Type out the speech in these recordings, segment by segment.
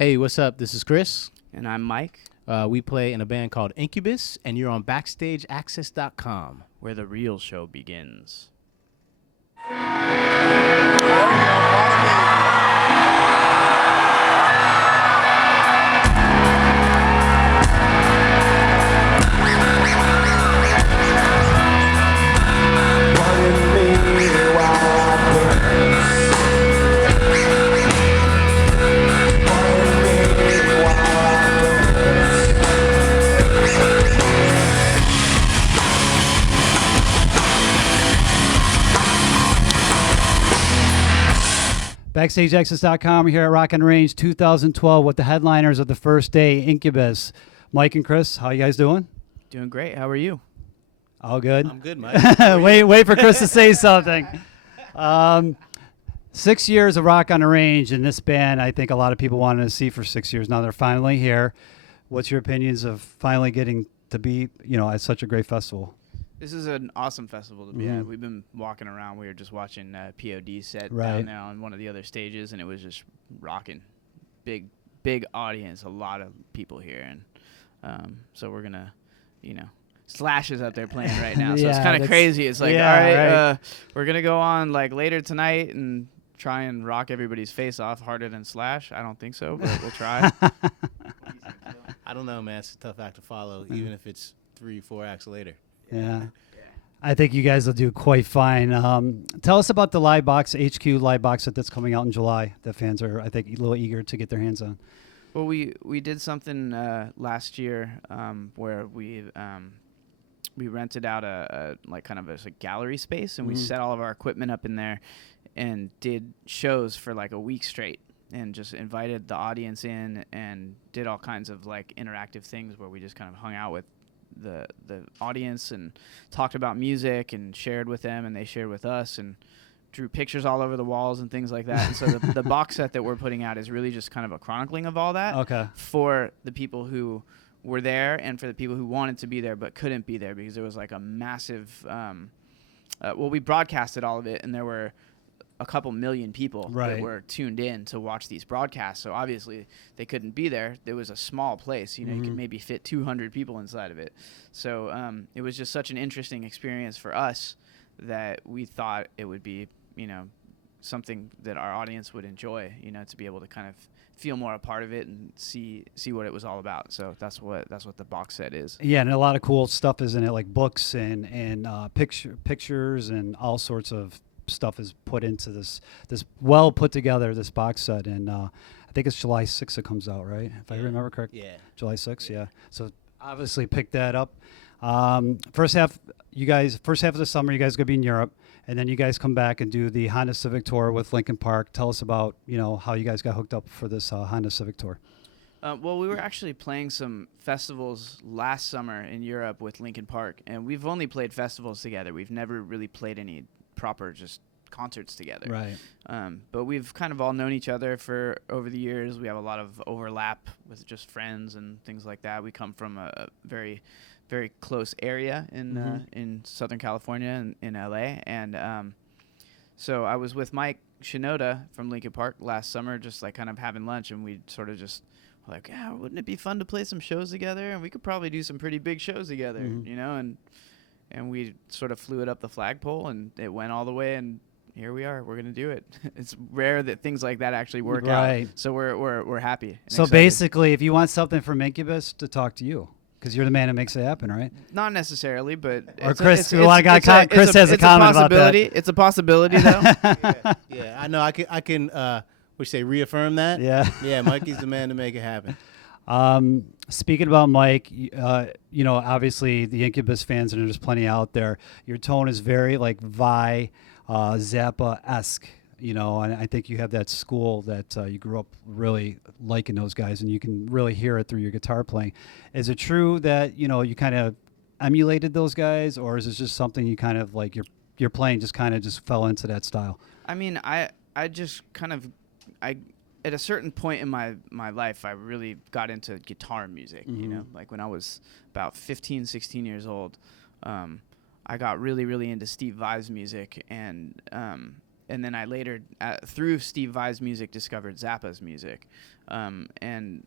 Hey, what's up? This is Chris. And I'm Mike. We play in a band called Incubus, and you're on BackstageAxxess.com. Where the real show begins. BackstageAxxess.com here at Rock and Range 2012 with the headliners of the first day, Incubus. Mike and Chris, how you guys doing? Doing great. How are you? All good? I'm good, Mike. wait for Chris to say something. 6 years of Rock on the Range, and this band I think a lot of people wanted to see for 6 years. Now they're finally here. What's your opinions of finally getting to be, at such a great festival? This is an awesome festival to be at. We've been walking around. We were just watching POD set down there on one of the other stages, and it was just rocking. Big audience, a lot of people here. And so we're going to, Slash is out there playing right now. So it's kind of crazy. It's like, all right, we're going to go on like later tonight and try and rock everybody's face off harder than Slash. I don't think so, but we'll try. I don't know, man. It's a tough act to follow, even if it's 3-4 acts later. Yeah. I think you guys will do quite fine. Tell us about the Livebox HQ Lightbox that's coming out in July that fans are, I think, a little eager to get their hands on. Well, we did something last year where we rented out a kind of a gallery space, and we set all of our equipment up in there and did shows for like a week straight, and just invited the audience in and did all kinds of like interactive things where we just kind of hung out with the audience and talked about music and shared with them, and they shared with us, and drew pictures all over the walls and things like that. And so the box set that we're putting out is really just kind of a chronicling of all that for the people who were there and for the people who wanted to be there but couldn't be there because there was like a massive we broadcasted all of it, and there were a couple million people that were tuned in to watch these broadcasts. So obviously they couldn't be there. There was a small place, you could maybe fit 200 people inside of it. So it was just such an interesting experience for us that we thought it would be, something that our audience would enjoy, to be able to kind of feel more a part of it and see what it was all about. So that's what the box set is. Yeah, and a lot of cool stuff is in it, like books and pictures and all sorts of stuff is put into this well put together this box set, and I think it's July 6th it comes out, right? If I remember correctly. Yeah. July 6th, yeah. So obviously pick that up. First half of the summer you guys are gonna be in Europe, and then you guys come back and do the Honda Civic tour with Linkin Park. Tell us about how you guys got hooked up for this Honda Civic tour. Well, we were actually playing some festivals last summer in Europe with Linkin Park, and we've only played festivals together. We've never really played any proper just concerts together. Right. But we've kind of all known each other for over the years. We have a lot of overlap with just friends and things like that. We come from a very, very close area in Southern California in LA. And so I was with Mike Shinoda from Linkin Park last summer, just like kind of having lunch, and we sort of just were like, yeah, wouldn't it be fun to play some shows together? And we could probably do some pretty big shows together, and we sort of flew it up the flagpole, and it went all the way, and here we are. We're going to do it. It's rare that things like that actually work out. So we're happy. So excited. Basically, if you want something from Incubus, to talk to you, because you're the man that makes it happen, right? Not necessarily, but or Chris. Chris has a comment about that. It's a possibility, though. Yeah, I know. I can. Reaffirm that. Yeah. Yeah, Mikey's the man to make it happen. Speaking about Mike, obviously the Incubus fans, and there's plenty out there. Your tone is very like Zappa-esque, and I think you have that school that you grew up really liking those guys, and you can really hear it through your guitar playing. Is it true that, you kind of emulated those guys, or is it just something you kind of like your playing just kind of just fell into that style? I mean, I just kind of, at a certain point in my life, I really got into guitar music, like when I was about 15, 16 years old. I got really, really into Steve Vai's music, and and then I later through Steve Vai's music discovered Zappa's music, and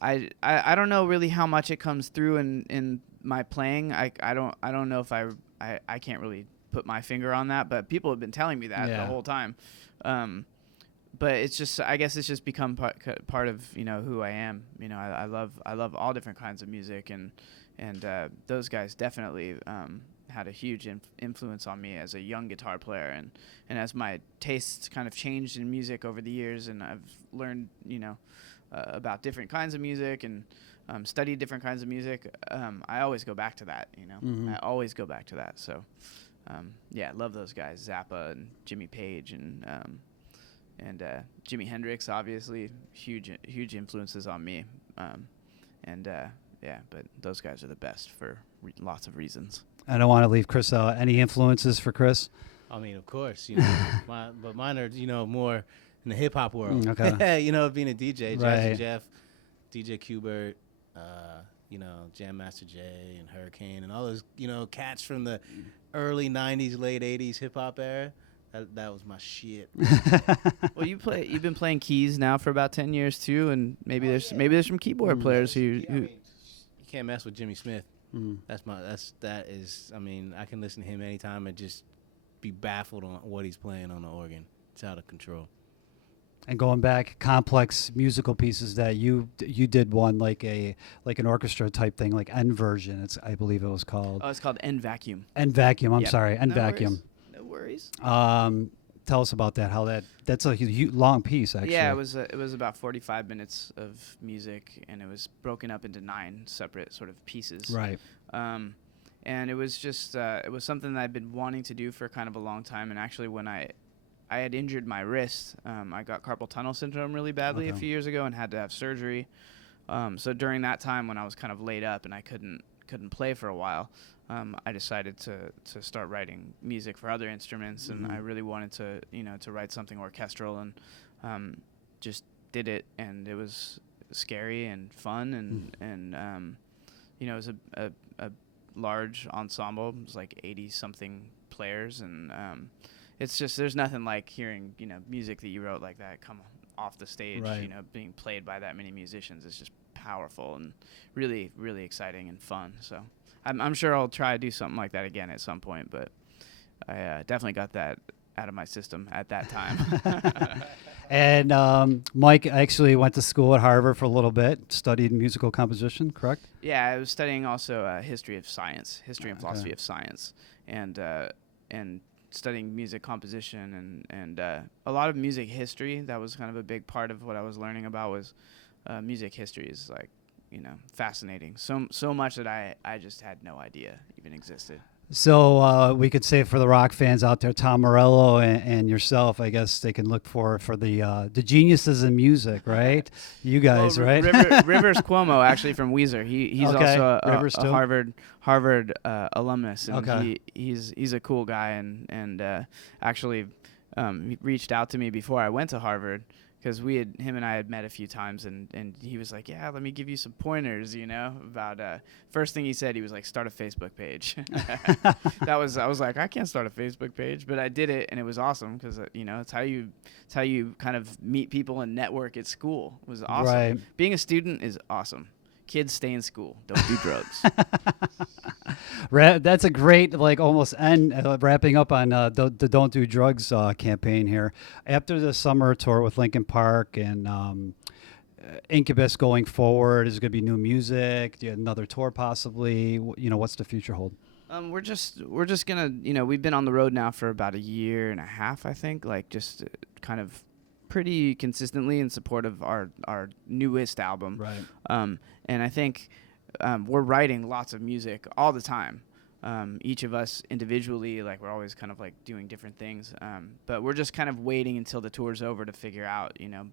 I don't know really how much it comes through in my playing. I don't know if I can't really put my finger on that, but people have been telling me that the whole time. But it's just, I guess it's just become part of, you know, who I am. You know, I love all different kinds of music, and those guys definitely had a huge influence on me as a young guitar player, and as my tastes kind of changed in music over the years, and I've learned, you know, about different kinds of music and studied different kinds of music. I always go back to that, you know. I always go back to that. So, yeah, I love those guys, Zappa and Jimmy Page and Jimi Hendrix, obviously, huge influences on me. Yeah, but those guys are the best for lots of reasons. I don't want to leave Chris out. Any influences for Chris? I mean, of course, you know, but mine are, you know, more in the hip hop world. Okay. You know, being a DJ, Jazzy Right. Jeff, DJ Qbert, you know, Jam Master Jay and Hurricane and all those, you know, cats from the early '90s, late '80s hip hop era. That was my shit. Well, you've been playing keys now for about 10 years too, and maybe there's some keyboard players who I mean, you can't mess with Jimmy Smith. That is. I mean, I can listen to him anytime and just be baffled on what he's playing on the organ. It's out of control. And going back, complex musical pieces that you did one like an orchestra type thing, like Inversion. I believe it was called. Oh, it's called End Vacuum. End Vacuum. I'm Yep. sorry, End No Vacuum. worries. No worries. Tell us about that. How that's a long piece, actually. Yeah, it was about 45 minutes of music, and it was broken up into 9 separate sort of pieces. Right. And it was just it was something that I'd been wanting to do for kind of a long time. And actually, when I had injured my wrist, I got carpal tunnel syndrome really badly a few years ago and had to have surgery. So during that time, when I was kind of laid up and I couldn't play for a while, I decided to start writing music for other instruments, and I really wanted to write something orchestral, and just did it, and it was scary and fun, and you know, it was a large ensemble. It was like 80 something players, and it's just, there's nothing like hearing, you know, music that you wrote like that come off the stage, Right. you know, being played by that many musicians. It's just powerful and really, really exciting and fun. So I'm sure I'll try to do something like that again at some point, but I definitely got that out of my system at that time. And Mike actually went to school at Harvard for a little bit, studied musical composition, correct? Yeah, I was studying also history and philosophy of science, and studying music composition and a lot of music history. That was kind of a big part of what I was learning about. Was music history is, like, you know, fascinating. So much that I just had no idea even existed. So we could say for the rock fans out there, Tom Morello and yourself, I guess they can look for the geniuses in music, right? You guys, well, right? Rivers Cuomo, actually, from Weezer. He's Okay. also a Harvard alumnus, and Okay. he's a cool guy, and actually he reached out to me before I went to Harvard, because him and I had met a few times, and he was like, yeah, let me give you some pointers, you know, about, first thing he said, he was like, start a Facebook page. I was like, I can't start a Facebook page, but I did it, and it was awesome, because, you know, it's how you kind of meet people and network at school. It was awesome. Right. Being a student is awesome. Kids, stay in school. Don't do drugs. That's a great, like, almost end, wrapping up on the Don't Do Drugs campaign here. After the summer tour with Linkin Park and Incubus going forward, is there going to be new music? Do you have another tour possibly? You know, what's the future hold? We're just gonna, you know, we've been on the road now for about 1.5 years, I think, like, just kind of pretty consistently in support of our newest album. Right. And I think we're writing lots of music all the time. Each of us individually, like, we're always kind of like doing different things. But we're just kind of waiting until the tour's over to figure out, you know,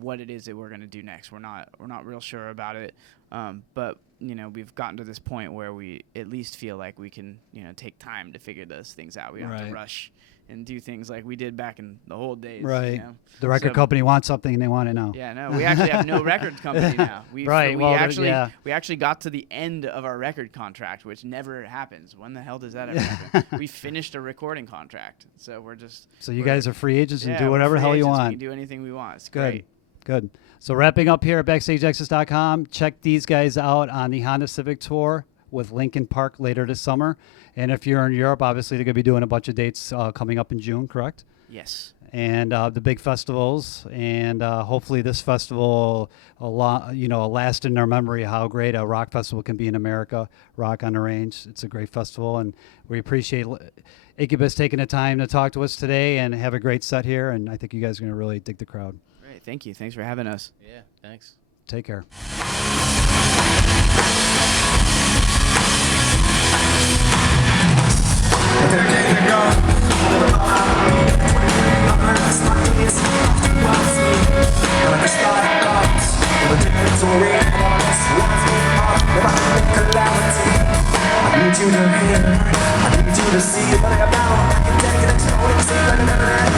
what it is that we're going to do next. We're not real sure about it. But we've gotten to this point where we at least feel like we can take time to figure those things out. We don't have to rush and do things like we did back in the old days. Right. The record company wants something and they want it now. Yeah, no, we actually have no record company now. We actually got to the end of our record contract, which never happens. When the hell does that ever happen? We finished a recording contract, so we're just. So you guys are free agents and do whatever the hell you want. We can do anything we want. It's good. Great. Good. So wrapping up here at BackstageAxxess.com, check these guys out on the Honda Civic Tour with Lincoln Park later this summer. And if you're in Europe, obviously they're going to be doing a bunch of dates coming up in June, correct? Yes. And the big festivals, and hopefully this festival last in our memory how great a rock festival can be in America. Rock on the Range. It's a great festival, and we appreciate Incubus taking the time to talk to us today and have a great set here. And I think you guys are going to really dig the crowd. Great. Thank you. Thanks for having us. Yeah, thanks. Take care. I need you to see, but I never had